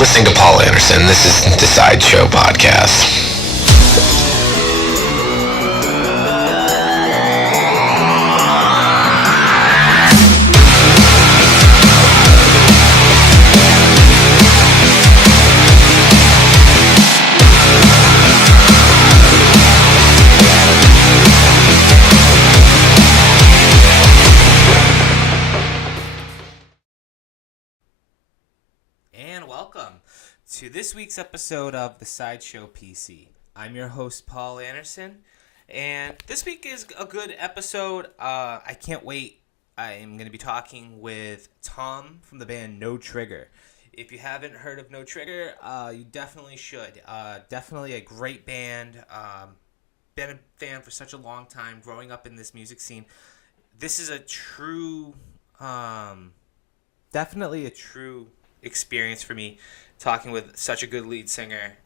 listening to Paul Anderson. This is the Sideshow Podcast. And welcome to this week's episode of the Sideshow PC. I'm your host, Paul Anderson, and this week is a good episode. I can't wait. I am going to be talking with Tom from the band No Trigger. If you haven't heard of No Trigger, you definitely should. Definitely a great band. Been a fan for such a long time, growing up in this music scene. This is a true, definitely a true experience for me, talking with such a good lead singer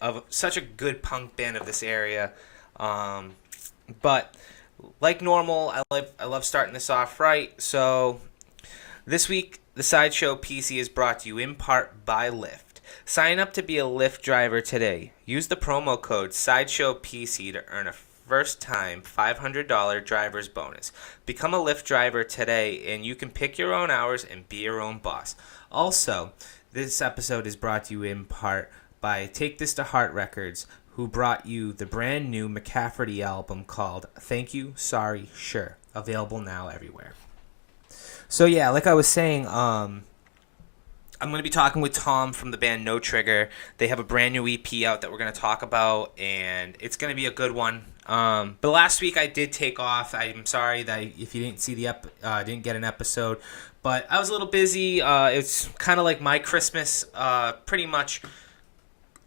of such a good punk band of this area. But like normal, I love starting this off right. So this week, the Sideshow PC is brought to you in part by Lyft. Sign up to be a Lyft driver today. Use the promo code SideshowPC to earn a first-time $500 driver's bonus. Become a Lyft driver today, and you can pick your own hours and be your own boss. Also, this episode is brought to you in part by Take This to Heart Records, who brought you the brand new McCafferty album called Thank You, Sorry, Sure, available now everywhere. So yeah, like I was saying, I'm going to be talking with Tom from the band No Trigger. They have a brand new EP out that we're going to talk about, and it's going to be a good one. But last week I did take off. I'm sorry that if you didn't see didn't get an episode, but I was a little busy. It's kind of like my Christmas, pretty much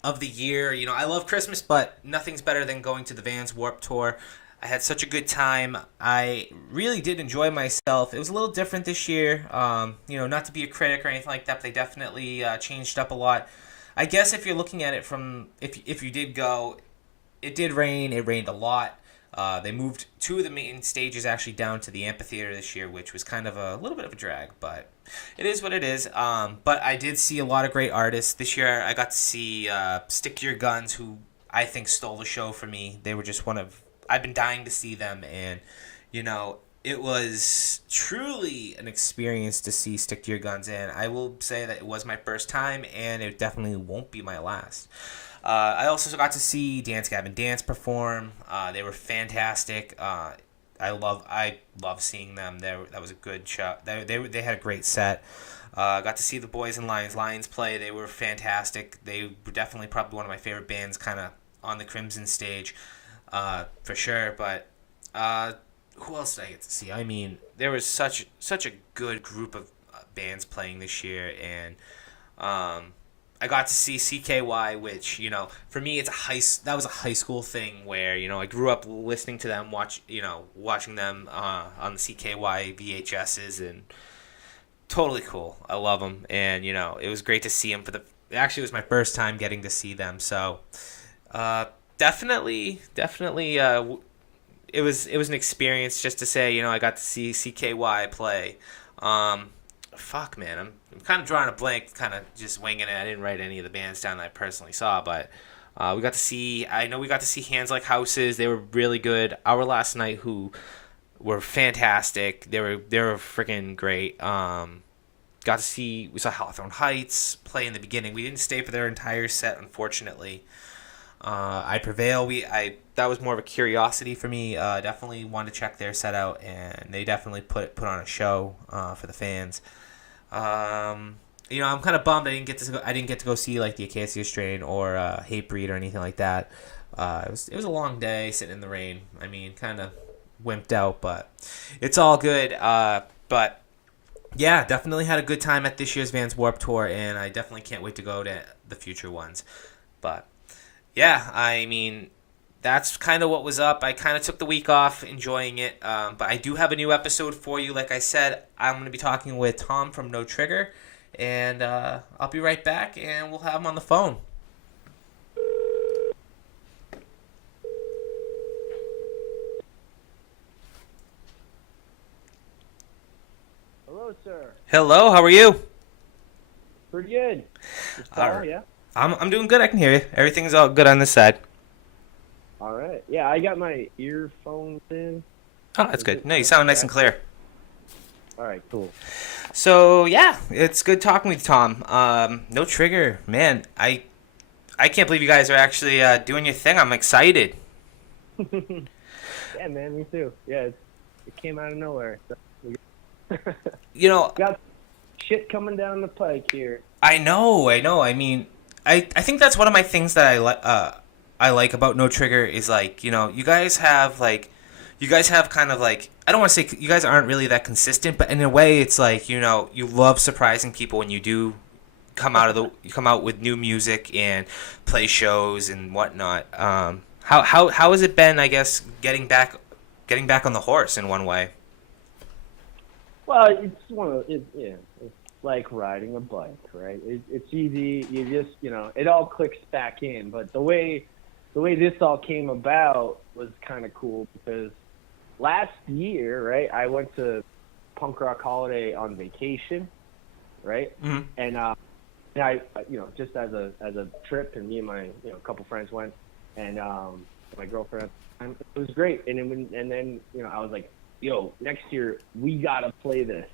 of the year. You know, I love Christmas, but nothing's better than going to the Vans Warped Tour. I had such a good time. I really did enjoy myself. It was a little different this year. Not to be a critic or anything like that, but they definitely changed up a lot. I guess if you're looking at it from, if you did go, it did rain. It rained a lot. They moved two of the main stages actually down to the amphitheater this year, which was kind of a little bit of a drag, but it is what it is. But I did see a lot of great artists. This year I got to see Stick to Your Guns, who I think stole the show for me. They were just I've been dying to see them, and, it was truly an experience to see Stick to Your Guns, and I will say that it was my first time, and it definitely won't be my last. I also got to see Dance Gavin Dance perform. They were fantastic. I love seeing them. That was a good show. They had a great set. Got to see the Boys and Lions play. They were fantastic. They were definitely probably one of my favorite bands, kind of on the Crimson stage, for sure. But who else did I get to see? I mean, there was such a good group of bands playing this year, and I got to see CKY, which, for me, that was a high school thing where, I grew up listening to them, watching them on the CKY VHSs, and totally cool. I love them, and, it was great to see them actually, it was my first time getting to see them, so definitely, it was an experience just to say, I got to see CKY play. Fuck, man, I'm kind of drawing a blank, kind of just winging it. I didn't write any of the bands down that I personally saw, but we got to see Hands Like Houses. They were really good. Our Last Night, who were fantastic. They were freaking great. We saw Hawthorne Heights play in the beginning. We didn't stay for their entire set, unfortunately. I Prevail. That was more of a curiosity for me. Definitely wanted to check their set out, and they definitely put on a show for the fans. I'm kind of bummed I didn't get to go see like the Acacia Strain or Hatebreed or anything like that. It was a long day sitting in the rain. I mean, kind of wimped out, but it's all good. But yeah, definitely had a good time at this year's Vans Warped Tour, and I definitely can't wait to go to the future ones. But yeah, I mean, that's kind of what was up. I kind of took the week off enjoying it, but I do have a new episode for you. Like I said, I'm going to be talking with Tom from No Trigger, and I'll be right back, and we'll have him on the phone. Hello, sir. Hello, how are you? Pretty good. All right. Yeah. I'm doing good. I can hear you. Everything's all good on this side. All right. Yeah, I got my earphones in. Oh, that's good. No, you sound nice and clear. All right, cool. So yeah, it's good talking with you, Tom. No Trigger, man. I can't believe you guys are actually doing your thing. I'm excited. Yeah, man, me too. Yeah, it came out of nowhere. So You know, got shit coming down the pike here. I know. I mean, I think that's one of my things that I like about No Trigger is like, you guys have kind of like, I don't want to say you guys aren't really that consistent, but in a way it's like, you love surprising people when you do you come out with new music and play shows and whatnot. How has it been, I guess, getting back on the horse in one way? Well, it's like riding a bike, right? It's easy. You just, it all clicks back in. But the way this all came about was kind of cool because last year, right, I went to Punk Rock Holiday on vacation, right? Mm-hmm. And I, just as a trip, and me and my, couple friends went, and my girlfriend, and it was great. And then I was like, yo, next year we gotta play this,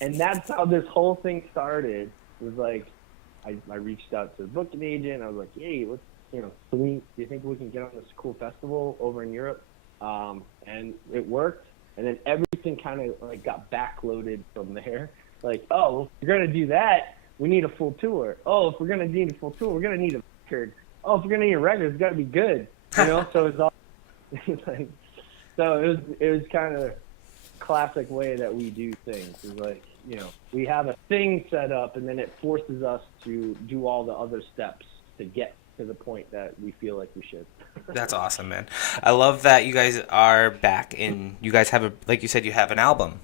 and that's how this whole thing started. It was like, I reached out to the booking agent. I was like, hey, let's, do you think we can get on this cool festival over in Europe? And it worked. And then everything kind of like got backloaded from there. Like, oh, well, if we're gonna do that, we need a full tour. Oh, if we're gonna need a full tour, we're gonna need a record. Oh, if we're gonna need a record, it's gotta be good. So it's all like, so it was kind of classic way that we do things. It's like, we have a thing set up, and then it forces us to do all the other steps to get to the point that we feel like we should. That's awesome, man. I love that you guys are back and you guys have like you said, you have an album.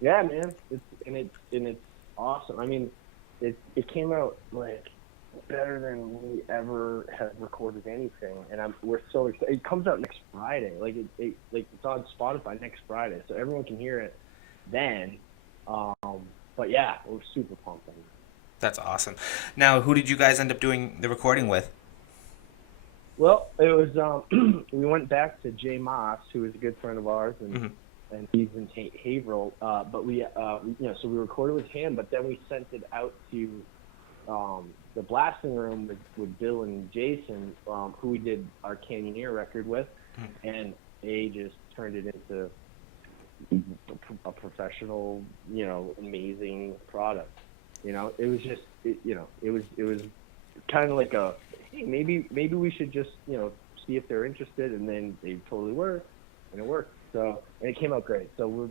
Yeah, man. It's awesome. I mean, it came out like better than we ever have recorded anything, and we're so excited. It comes out next Friday. Like it's on Spotify next Friday, so everyone can hear it then. But yeah, we're super pumped on it. That's awesome. Now, who did you guys end up doing the recording with? Well, it was we went back to Jay Moss, who is a good friend of ours, and and he's in Haverhill. But we so we recorded with him, but then we sent it out to the blasting room with Bill and Jason, who we did our Canyoneer record with, and they just turned it into a professional, amazing product. It was just, it was kind of like a, hey, maybe we should just, see if they're interested, and then they totally were, and it worked. So, and it came out great. So we're,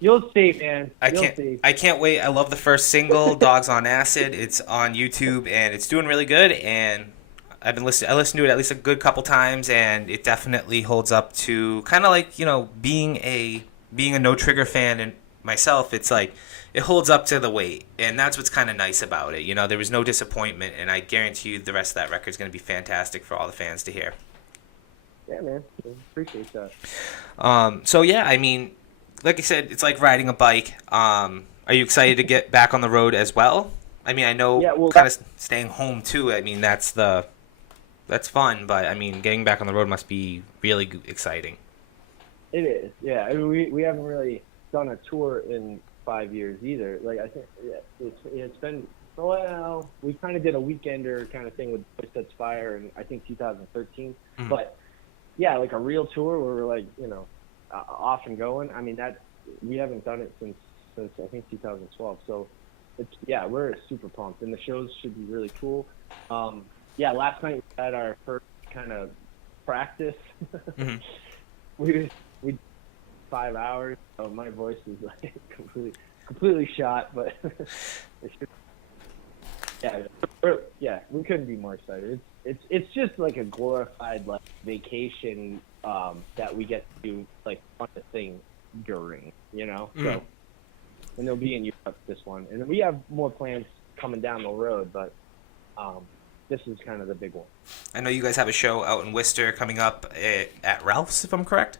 you'll see, man. I can't wait. I love the first single, Dogs on Acid. It's on YouTube, and it's doing really good, and I listened to it at least a good couple times, and it definitely holds up to kind of like, being a No Trigger fan and myself, it's like it holds up to the weight, and that's what's kind of nice about it. There was no disappointment, and I guarantee you the rest of that record is going to be fantastic for all the fans to hear. Yeah, man. I appreciate that. So yeah, I mean, like I said, it's like riding a bike. Are you excited to get back on the road as well? I mean, I know kind of staying home too. I mean, that's fun, but I mean, getting back on the road must be really exciting. It is, yeah. I mean, we haven't really done a tour in 5 years either. Like, I think it's been, well, we kind of did a weekender kind of thing with Voice Sets Fire in, I think, 2013. But yeah, like a real tour where we're like, off and going. I mean, we haven't done it since I think 2012. So we're super pumped, and the shows should be really cool. Yeah, last night we had our first kind of practice. We 5 hours, so my voice is like completely shot, but we couldn't be more excited. It's just like a glorified like vacation that we get to do like fun thing during, So, and they'll be in Europe this one, and we have more plans coming down the road, but this is kind of the big one. I know you guys have a show out in Worcester coming up at Ralph's, if I'm correct.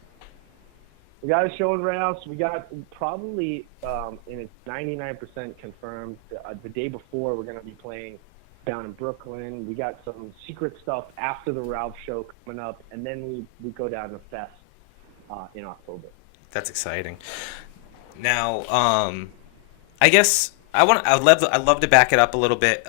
We got a show in Rouse. We got probably, and it's 99% confirmed. The day before, we're going to be playing down in Brooklyn. We got some secret stuff after the Ralph show coming up, and then we go down to Fest in October. That's exciting. Now, I guess I'd love to back it up a little bit,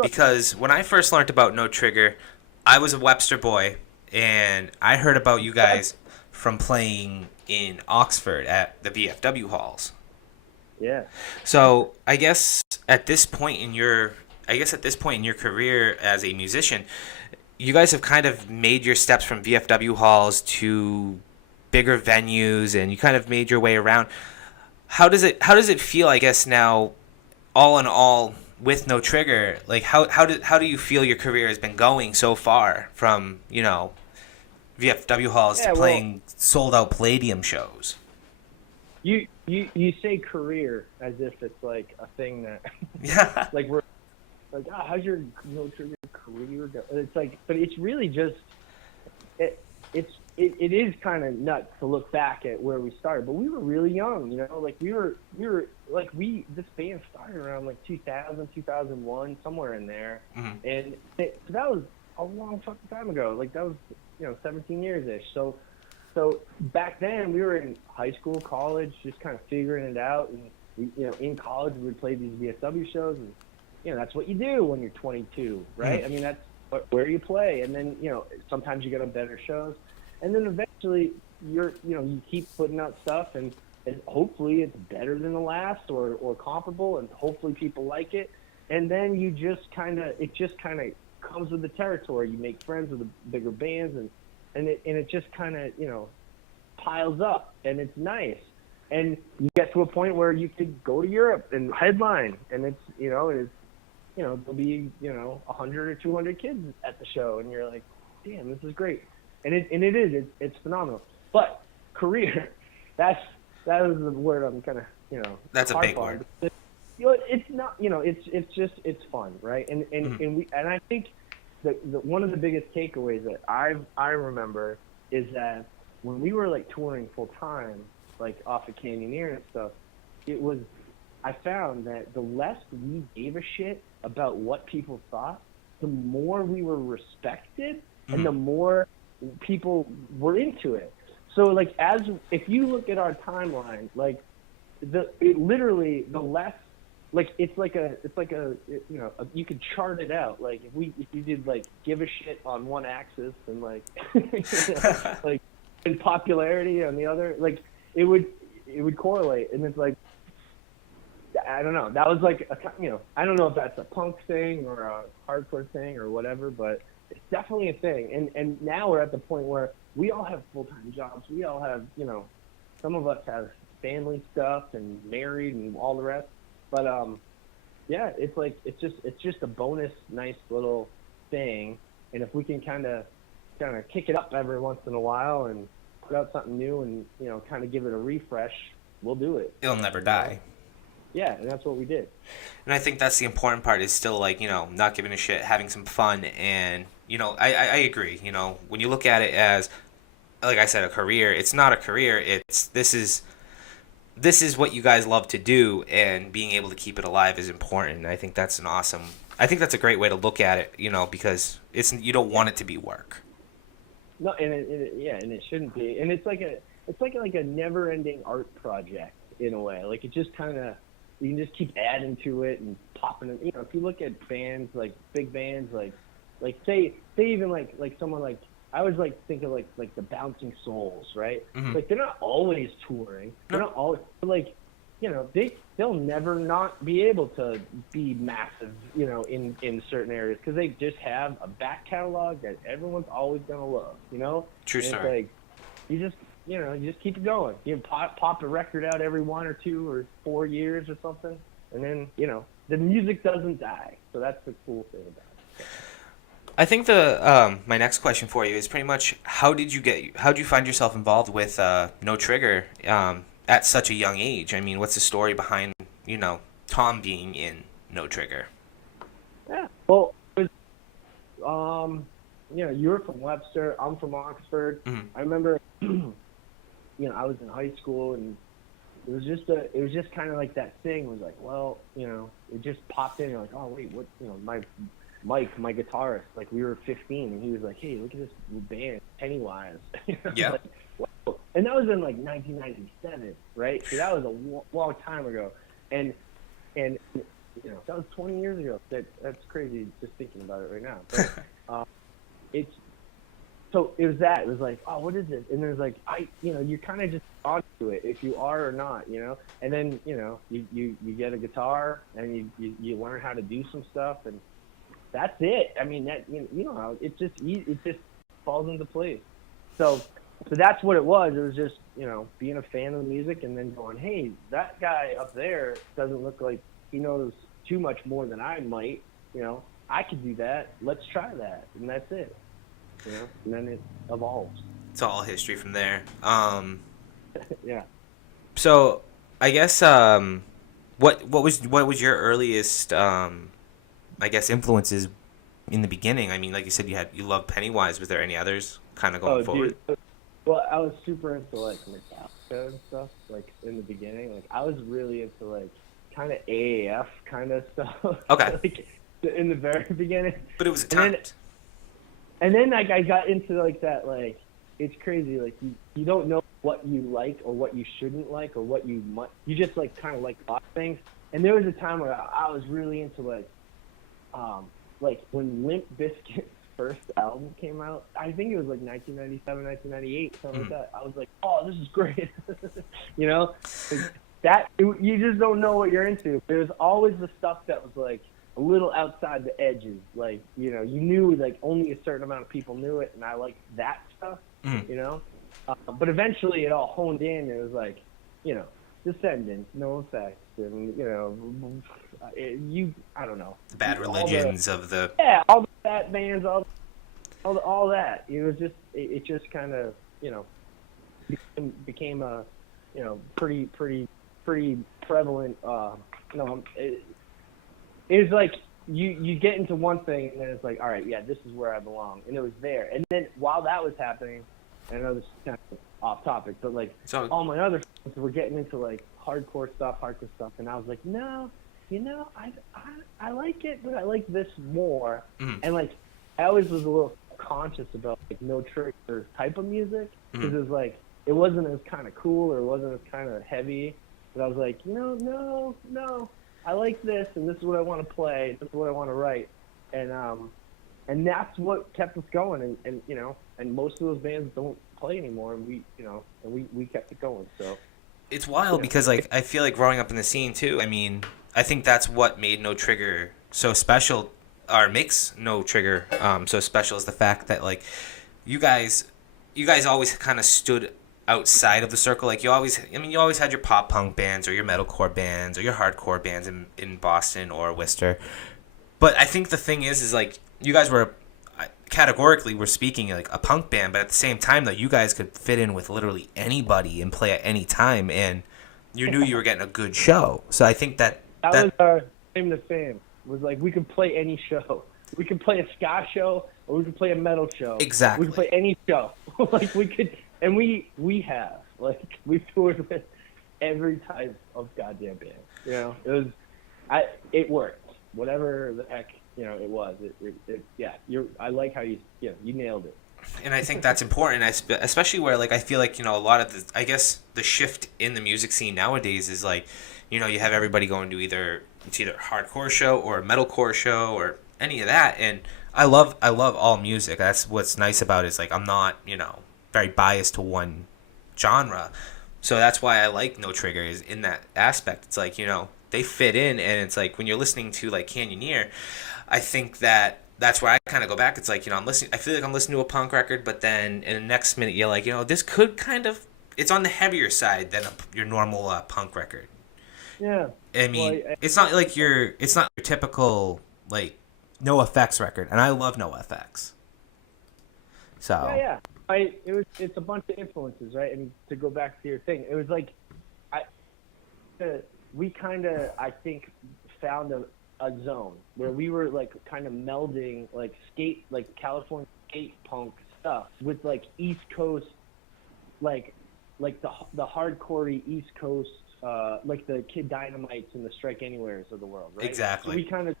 because when I first learned about No Trigger, I was a Webster boy, and I heard about you guys from playing in Oxford at the VFW halls. Yeah. So I guess at this point in your career as a musician, you guys have kind of made your steps from VFW halls to bigger venues, and you kind of made your way around. How does it feel, I guess, now, all in all, with No Trigger? Like, how do you feel your career has been going so far from, VFW halls to playing sold out Palladium shows? You say career as if it's like a thing that Yeah. like we're like, how's your No Trigger career go? It's like, but it's really just it is kind of nuts to look back at where we started, but we were really young, like we were like this band started around like 2000, 2001, somewhere in there. Mm-hmm. And so that was a long fucking time ago. Like that was 17 years ish. So back then we were in high school, college, just kind of figuring it out. And in college we would play these VSW shows, and that's what you do when you're 22, right? Mm-hmm. I mean, that's where you play, and then sometimes you get on better shows. And then eventually you keep putting out stuff, and hopefully it's better than the last or comparable, and hopefully people like it. And then it just kind of comes with the territory. You make friends with the bigger bands, and it just kind of piles up, and it's nice. And you get to a point where you could go to Europe and headline, and it's there'll be 100 or 200 kids at the show, and you're like, damn, this is great. And it's phenomenal. But career, that is the word I'm kind of That's a big word. It's not it's fun, right? And I think that one of the biggest takeaways that I remember is that when we were like touring full time, like off of Canyoneer and stuff, I found that the less we gave a shit about what people thought, the more we were respected, and the more people were into it. So like if you look at our timeline, like literally the less, like it's like a you could chart it out. Like if you did like give a shit on one axis and like like in popularity on the other, like it would correlate. And it's like, I don't know, that was like I don't know if that's a punk thing or a hardcore thing or whatever, but it's definitely a thing. And now we're at the point where we all have full-time jobs. We all have, some of us have family stuff and married and all the rest. But yeah, it's like it's just a bonus, nice little thing. And if we can kind of kick it up every once in a while and put out something new and kind of give it a refresh, we'll do it. It'll never die. Yeah, and that's what we did. And I think that's the important part, is still like, not giving a shit, having some fun. And, I agree. When you look at it as, like I said, a career, it's not a career. This is what you guys love to do, and being able to keep it alive is important. And I think that's a great way to look at it, because you don't want it to be work. No, and it shouldn't be. And it's like a never-ending art project in a way. Like it just kind of, you can just keep adding to it and popping it. If you look at bands, like big bands, like say even like someone like, I always like think of like the Bouncing Souls, right? Mm-hmm. Like they're not always touring. They're not always like, they'll never not be able to be massive, in certain areas, because they just have a back catalog that everyone's always gonna love, True and story. It's like you just keep it going. You pop a record out every 1 or 2 or 4 years or something, and then the music doesn't die. So that's the cool thing about it. I think my next question for you is pretty much, how did you find yourself involved with No Trigger at such a young age? I mean, what's the story behind Tom being in No Trigger? Yeah, well, it was, you're from Webster, I'm from Oxford. Mm-hmm. I remember I was in high school, and it was just kind of like that thing. It was like, well, it just popped in. You're like, oh wait, what? Mike, my guitarist, like we were 15, and he was like, hey, look at this band, Pennywise. Yeah. Like, wow. And that was in like 1997, right? So that was a long time ago, and that was 20 years ago. That's crazy just thinking about it right now. But so it was that. It was like, oh, what is this? And there's like, you're kind of just onto it if you are or not, And then, you get a guitar and you learn how to do some stuff, and that's it. I mean, that how it just falls into place. So that's what it was. It was just, being a fan of the music and then going, hey, that guy up there doesn't look like he knows too much more than I might. I could do that. Let's try that, and that's it. And then it evolves. It's all history from there. Yeah. So I guess what was your earliest influences in the beginning? I mean, like you said, you loved Pennywise. Was there any others kind of going forward? Dude. Well, I was super into like Metallica and stuff. Like in the beginning, like I was really into like kind of AAF kind of stuff. Okay. Like in the very beginning. But it was a time. And then like I got into like that, like it's crazy, like you don't know what you like or what you shouldn't like or what you just like kind of like a lot of things. And there was a time where I was really into like when Limp Bizkit's first album came out. I think it was like 1997, 1998, something like that. I was like, oh, this is great. Like, that you just don't know what you're into. There's always the stuff that was like a little outside the edges, like you knew like only a certain amount of people knew it, and I liked that stuff, but eventually it all honed in, and it was like, Descendants, No Effects, and I don't know, the Bad Religions of the all the fat bands, all that. It was just it just kind of became a pretty prevalent. It was like you get into one thing, and then it's like, all right, yeah, this is where I belong, and it was there. And then while that was happening, and I know this is kind of off topic, but like all my other friends were getting into like hardcore stuff, and I was like, no, I like it, but I like this more. And like I always was a little conscious about like No Trigger type of music, because it was like it wasn't as kind of cool or it wasn't as kind of heavy, but I was like, no. I like this, and this is what I want to play. This is what I want to write, and that's what kept us going. And most of those bands don't play anymore, and we kept it going. So it's wild because like I feel like growing up in the scene too. I mean, I think that's what made No Trigger so special, or makes No Trigger so special, is the fact that like you guys always kind of stood outside of the circle. Like you always had your pop punk bands or your metalcore bands or your hardcore bands in Boston or Worcester. But I think the thing is like you guys were categorically we're speaking like a punk band, but at the same time though you guys could fit in with literally anybody and play at any time, and you knew you were getting a good show. So I think that was our claim to fame, was like we could play any show. We could play a ska show or we could play a metal show. Exactly. We could play any show. Like we could. And we have, like, we've toured with every type of goddamn band. It worked. Whatever the heck, it was. I like how you nailed it. And I think that's important, especially where, like, I feel like, a lot of the shift in the music scene nowadays is, like, you have everybody going to either a hardcore show or a metalcore show or any of that. And I love all music. That's what's nice about it, is, like, I'm not, very biased to one genre. So that's why I like No Trigger, is in that aspect. It's like, they fit in, and it's like when you're listening to like Canyoneer, I think that's where I kind of go back. It's like, I feel like I'm listening to a punk record, but then in the next minute you're like, this could kind of, it's on the heavier side than your normal punk record. Yeah. I mean, it's not your typical like No Effects record, and I love No Effects. So yeah. It's a bunch of influences, right? And to go back to your thing, it was like we kind of, I think, found a zone where we were like kind of melding like California skate punk stuff with like East Coast like like the hardcore East Coast, like the Kid Dynamites and the Strike Anywheres of the world, right? Exactly. So we kind of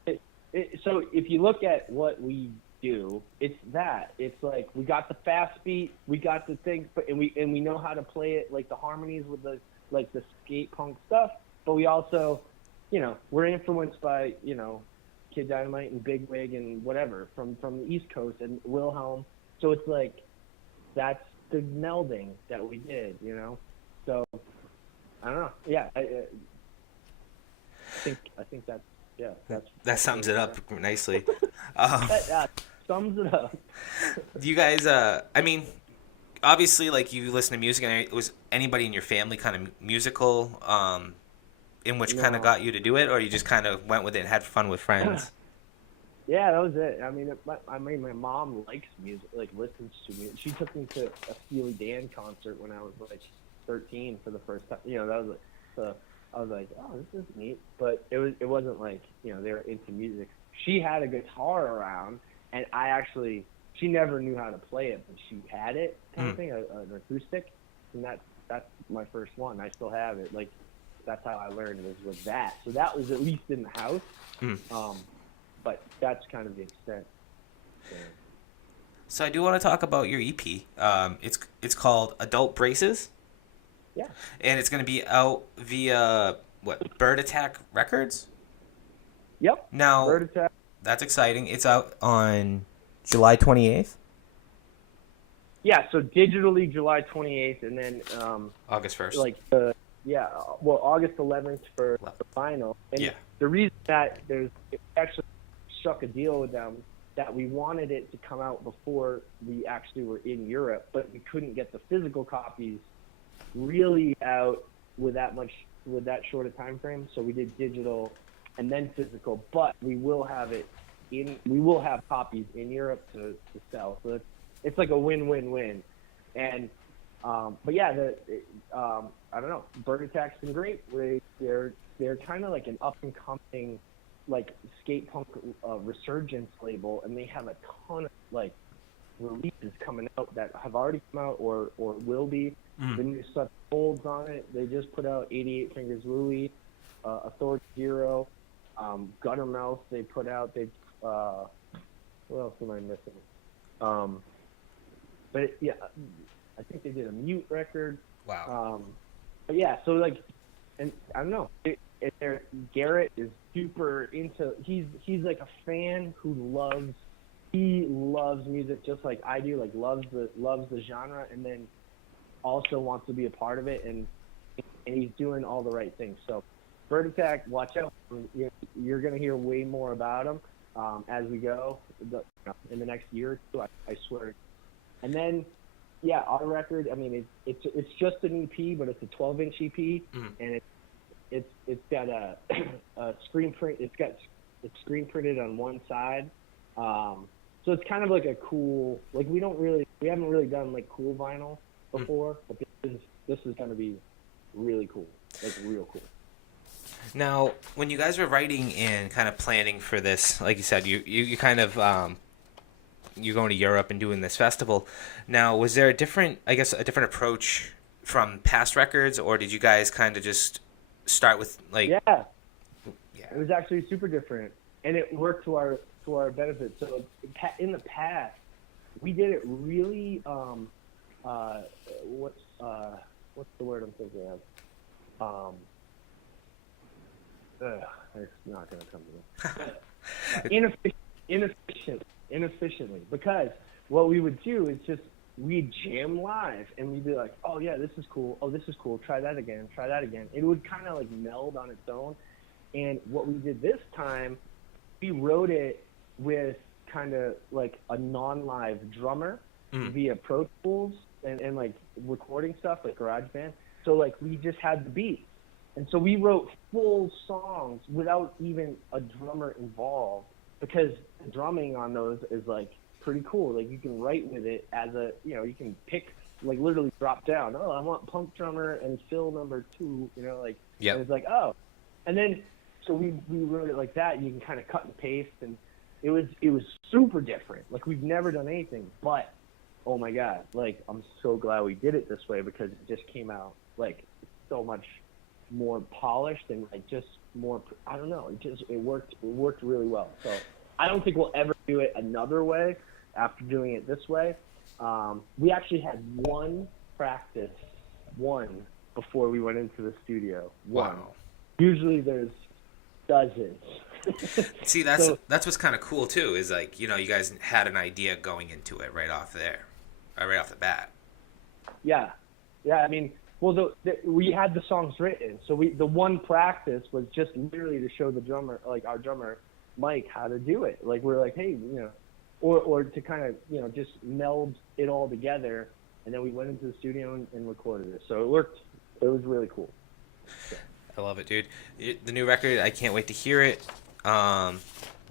so if you look at what we do, it's that. It's like we got the fast beat, we got the things, and we know how to play it, like the harmonies with the skate punk stuff. But we also, we're influenced by Kid Dynamite and Bigwig and whatever from the East Coast and Wilhelm. So it's like that's the melding that we did, So I don't know. Yeah, I think that sums it up nicely. That sums it up. Do you guys? I mean, obviously, like you listen to music, and was anybody in your family kind of musical? In which kind of got you to do it, or you just kind of went with it and had fun with friends? Yeah, that was it. I mean, my mom likes music, like listens to music. She took me to a Steely Dan concert when I was like 13 for the first time. That was like, so I was like, oh, this is neat. But it wasn't like they were into music. She had a guitar around, and she never knew how to play it, but she had it kind of thing, an acoustic, and that's my first one. I still have it. Like that's how I learned was with that. So that was at least in the house. But that's kind of the extent. So I do want to talk about your EP. It's called Adult Braces. Yeah. And it's going to be out via Bird Attack Records? Yep. Now, Bird Attack. That's exciting. It's out on July 28th. Yeah, so digitally July 28th, and then August 1st. August 11th for the final. And the reason that it actually struck a deal with them that we wanted it to come out before we actually were in Europe, but we couldn't get the physical copies really out with that short a time frame. So we did digital and then physical, but we will have copies in Europe to sell. So it's like a win-win-win. And but yeah, I don't know. Bird Attack's been great. They're kind of like an up and coming like skate punk resurgence label, and they have a ton of like releases coming out that have already come out or will be. The new stuff holds on it. They just put out 88 Fingers Louie, Authority Zero, Guttermouth. They put out. What else am I missing? But yeah, I think they did a Mute record. Wow. But yeah, so like, and I don't know. Garrett is super into. He's like a fan who loves music just like I do. Like loves the genre, and then also wants to be a part of it, and he's doing all the right things. So, Bird Attack, watch out. You're gonna hear way more about him as we go in the next year or two. I swear. And then, yeah, our record. I mean, it's just an EP, but it's a 12-inch EP, and it's got a screen print. It's screen printed on one side, so it's kind of like a cool. Like we haven't really done like cool vinyl before, but this is gonna be really cool, like real cool. Now, when you guys were writing and kind of planning for this, like you said, you kind of you're going to Europe and doing this festival. Now, was there a different approach from past records, or did you guys kind of just start with like? Yeah, it was actually super different, and it worked to our benefit. So in the past, we did it really. What's the word I'm thinking of? It's not going to come to me. Inefficiently, because what we would do is just we'd jam live, and we'd be like, oh yeah, this is cool. Oh, this is cool. Try that again. It would kind of like meld on its own. And what we did this time, we wrote it with kind of like a non-live drummer via Pro Tools and like recording stuff like GarageBand. So like we just had the beat. And so we wrote full songs without even a drummer involved, because the drumming on those is like pretty cool. Like you can write with it as a, you can pick, like literally drop down. Oh, I want punk drummer and fill number 2, like, yeah. And it's like, oh, and then, so we wrote it like that. You can kind of cut and paste, and it was super different. Like we've never done anything, but oh my God, like, I'm so glad we did it this way because it just came out, like, so much more polished and, like, just more, I don't know, it worked really well. So I don't think we'll ever do it another way after doing it this way. We actually had one practice, before we went into the studio. One. Wow. Usually there's dozens. See, that's what's kind of cool too. Is like, you know, you guys had an idea going into it right off the bat. Yeah. I mean, well, we had the songs written, so the one practice was just literally to show the drummer, like our drummer Mike, how to do it. Like, we're like, hey, you know, or to kind of, you know, just meld it all together, and then we went into the studio and recorded it. So it worked. It was really cool. So. I love it, dude. The new record, I can't wait to hear it.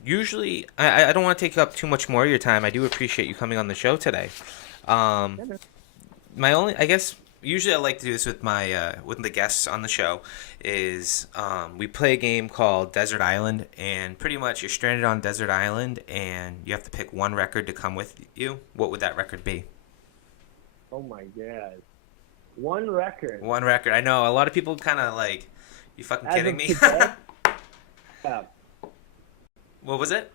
Usually, I don't want to take up too much more of your time. I do appreciate you coming on the show today. I guess, usually I like to do this with with the guests on the show, is we play a game called Desert Island, and pretty much you're stranded on Desert Island, and you have to pick one record to come with you. What would that record be? Oh my God. One record. One record. I know, a lot of people kind of like, you fucking kidding me? Yeah. What was it?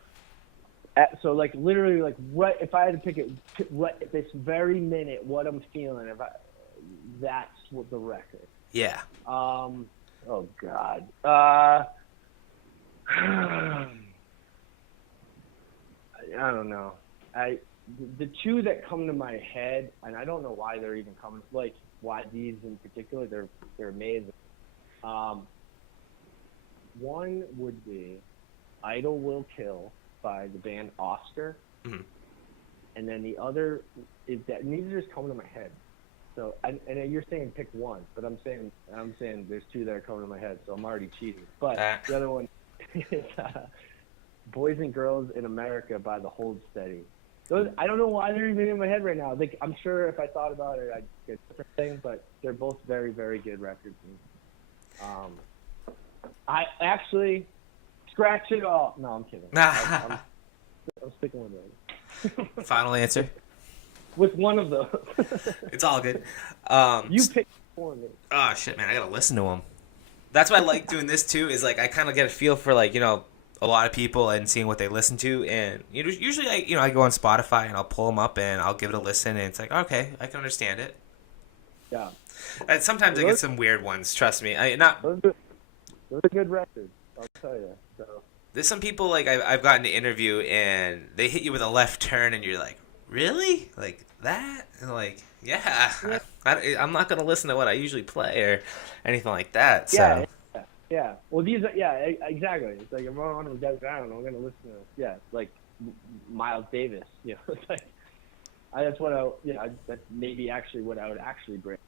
So, like, literally, like, right, if I had to pick it right at this very minute, what I'm feeling, that's what the record. Yeah. Oh, God. I don't know. The two that come to my head, and I don't know why they're even coming, like, why these in particular, they're amazing. One would be Idol Will Kill by the band Oscar. Mm-hmm. And then the other is that these are just coming to my head. So, and you're saying pick one, but I'm saying there's two that are coming to my head, so I'm already cheating. But the other one is Boys and Girls in America by the Hold Steady. Those, I don't know why they're even in my head right now. Like, I'm sure if I thought about it, I'd get a different thing, but they're both very, very good records. I actually scratch it all. No, I'm kidding. I'm sticking with those. Final answer? With one of those. It's all good. You picked for me. Oh, shit, man. I gotta listen to them. That's why I like doing this, too, is, like, I kind of get a feel for, like, you know, a lot of people and seeing what they listen to. And, you know, usually, I go on Spotify and I'll pull them up and I'll give it a listen. And it's like, okay, I can understand it. Yeah. And sometimes I get some weird ones, trust me. Those are good records, I'll tell you. So. There's some people, like, I've gotten to interview, and they hit you with a left turn, and you're like, really? Like, that? And like, yeah. I'm not going to listen to what I usually play or anything like that. So. Yeah. Well, exactly. It's like, if I'm on the desert island, I'm going to listen to, like, Miles Davis. You know, it's like, that's maybe actually what I would actually bring.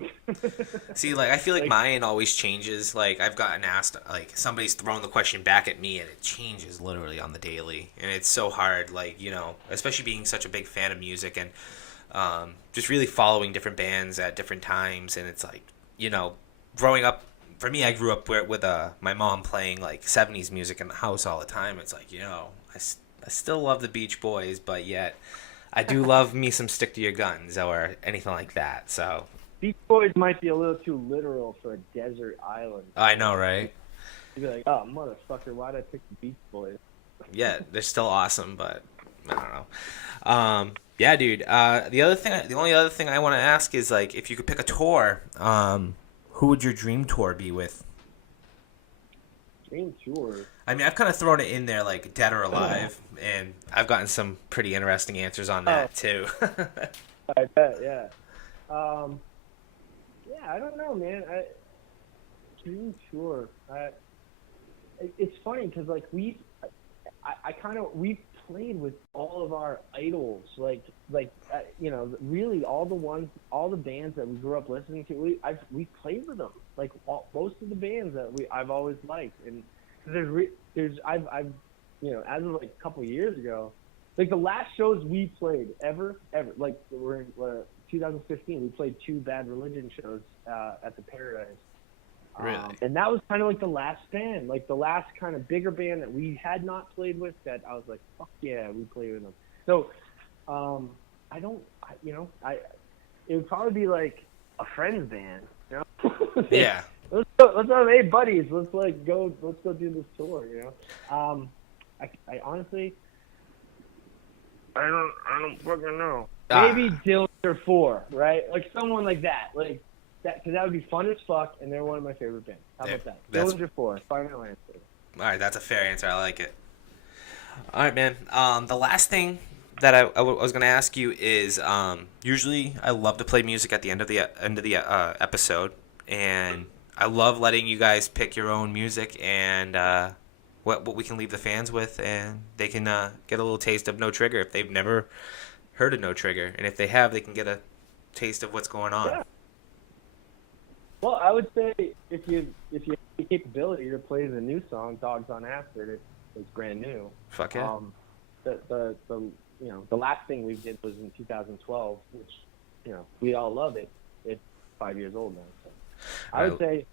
See, like, I feel like mine always changes. Like, I've gotten asked, like, somebody's thrown the question back at me, and it changes literally on the daily. And it's so hard, like, you know, especially being such a big fan of music and just really following different bands at different times. And it's like, you know, growing up, for me, I grew up with my mom playing, like, 70s music in the house all the time. It's like, you know, I still love the Beach Boys, but yet I do love me some Stick to Your Guns or anything like that. So Beach Boys might be a little too literal for a desert island. I know, right? You'd be like, oh, motherfucker, why'd I pick the Beach Boys? Yeah, they're still awesome, but I don't know. Yeah, dude. The only other thing I want to ask is, like, if you could pick a tour, who would your dream tour be with? Dream tour? I mean, I've kind of thrown it in there, like, dead or alive, and I've gotten some pretty interesting answers on that, too. I bet, yeah. Yeah, I don't know, man. Dream tour. It's funny, because, like, we've played with all of our idols, you know, really all the bands that we grew up listening to. We've played with them, like, most of the bands that I've always liked, and I've you know, as of like a couple of years ago, like the last shows we played ever, like we're in 2015, we played 2 Bad Religion shows at the Paradise. Really? And that was kind of like the last band, like the last kind of bigger band that we had not played with that I was like, fuck yeah, we played with them. So, I it would probably be like a friend's band, you know? Yeah. Let's have, hey buddies, let's go do this tour, you know? I honestly, I don't fucking know. Maybe Dillinger 4, right? Like someone like that, like that, because that would be fun as fuck, and they're one of my favorite bands. How about that? Dillinger 4, final answer. All right, that's a fair answer. I like it. All right, man. The last thing that I was going to ask you is usually I love to play music at the end of the episode, and I love letting you guys pick your own music and what we can leave the fans with, and they can get a little taste of No Trigger if they've never heard of No Trigger, and if they have, they can get a taste of what's going on. Yeah. Well, I would say if you have the capability to play the new song "Dogs on Acid," it's brand new. Fuck yeah. The last thing we did was in 2012, which we all love it. It's 5 years old now. So I would say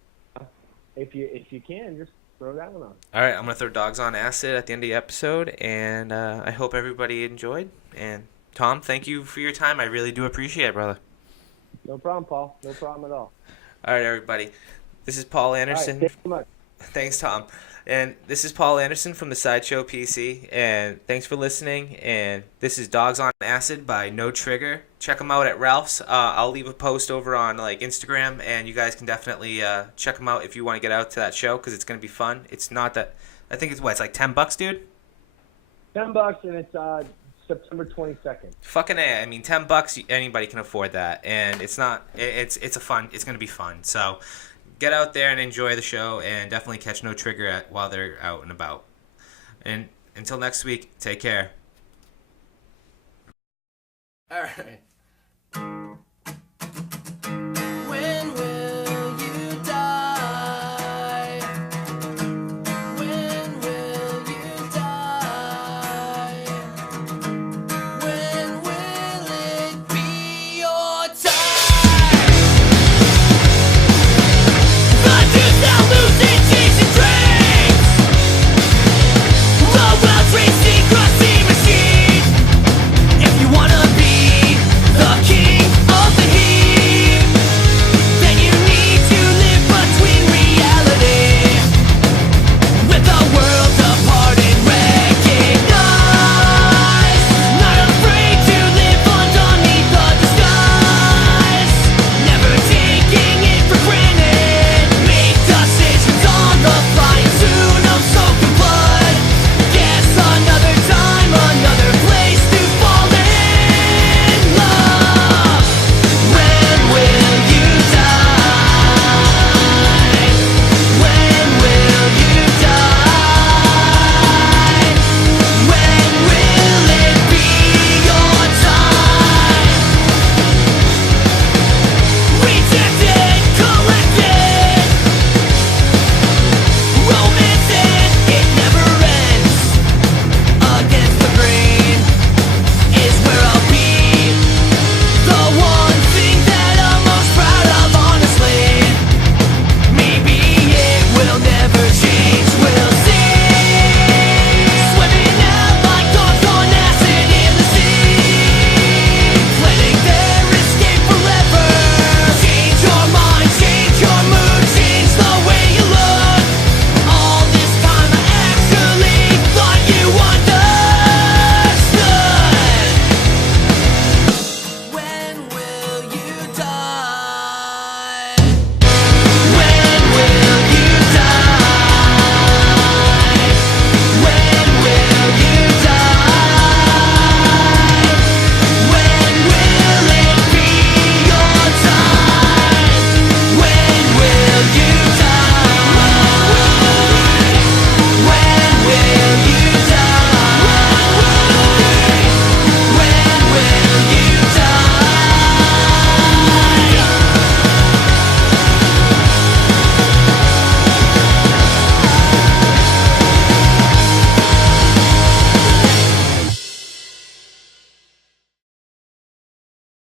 if you can, just throw that one on. All right, I'm gonna throw Dogs on Acid at the end of the episode, and I hope everybody enjoyed. And Tom, thank you for your time. I really do appreciate it, brother. No problem, Paul. No problem at all. All right, everybody. This is Paul Anderson. All right, thanks so much. Thanks, Tom. And this is Paul Anderson from the Sideshow PC. And thanks for listening. And this is Dogs on Acid by No Trigger. Check them out at Ralph's. I'll leave a post over on Instagram, and you guys can definitely check them out if you want to get out to that show, because it's going to be fun. It's not that. I think it's like $10, dude. $10, and it's September 22nd. Fucking A. I mean, $10, anybody can afford that, and it's not. It's going to be fun. So get out there and enjoy the show, and definitely catch No Trigger while they're out and about. And until next week, take care. All right.